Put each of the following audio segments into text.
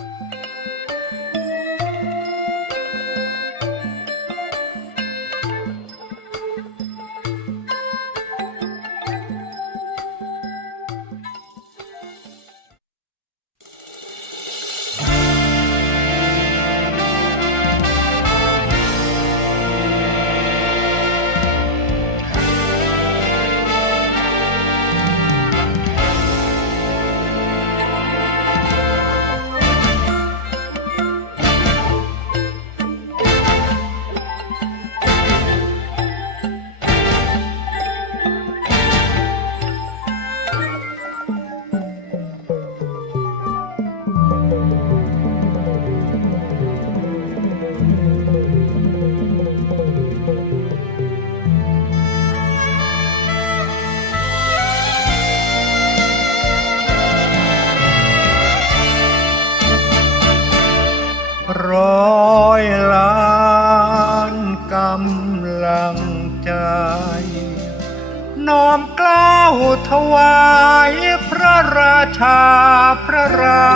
ร้ น้อมกล้าวถวายพระราชาพระรา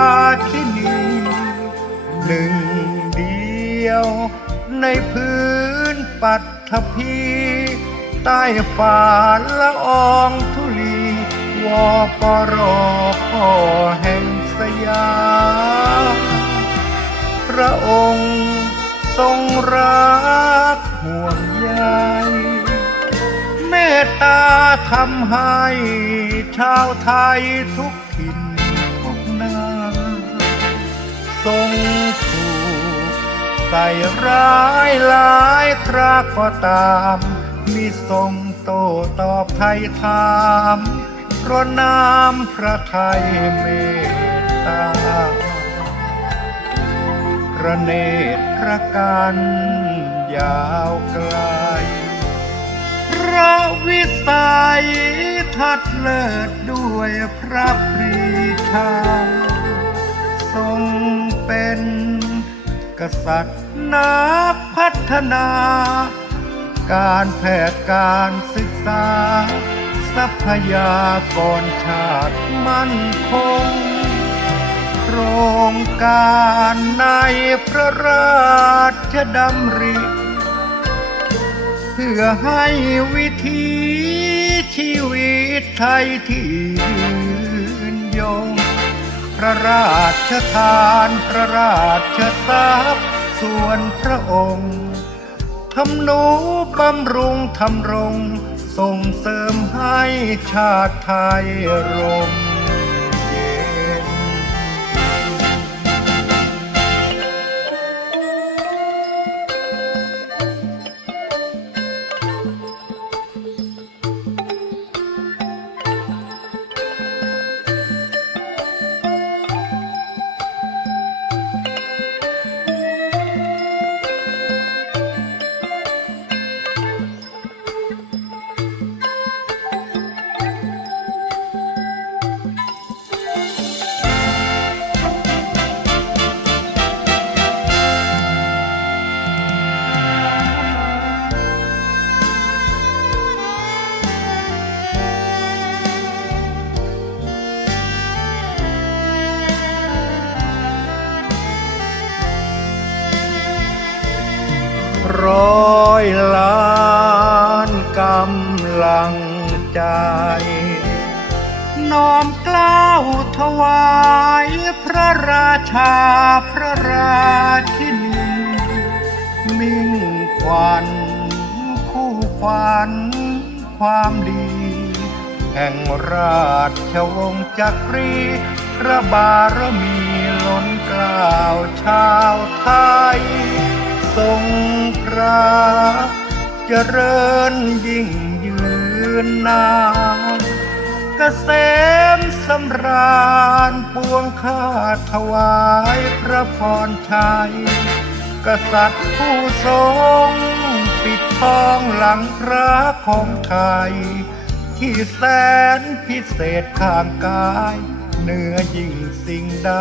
ชินีหนึ่งเดียวในพื้นปัทภีใต้ฝ่าละอองธุลีวอปรพ่อแห่งสยามพระองค์ทรงรัก ทำให้ชาวไทยทุกถิ่นทุกนาทรงถูกใส่ร้ายหลายคราก็ตาม มีทรงโตตอบไทยถามเพราะน้ำพระไทยเมตตาพระเนตรพระกันยาวไกล วิสัยทัดเลิศด้วยพระปรีชา ทรงเป็นกษัตริย์นักพัฒนา การแพทย์การศึกษา ทรัพยากรชาติมั่นคง โครงการในพระราชดำริ เพื่อให้วิถีชีวิตไทยที่ยืนยง พระราชทานพระราชทรัพย์ส่วนพระองค์ทำนูบำรุงทำรงส่งเสริมให้ชาติไทยร่ม ร้อยล้านกำลังใจ น้อมกล้าวถวายพระราชาพระราชินีมิ่งขวัญคู่ขวัญความดี แห่งราชวงศ์จักรี พระบารมีล้นกล้าวชาวไทย ทรงพระเจริญยิ่งยืนนานเกษมสำราญปวงข้าถวายพระพรชัย กษัตริย์ผู้ทรงปิดทองหลังพระของไทย ที่แสนพิเศษข้างกายเหนือยิ่งสิ่งใด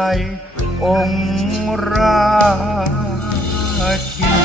องค์รา ชินี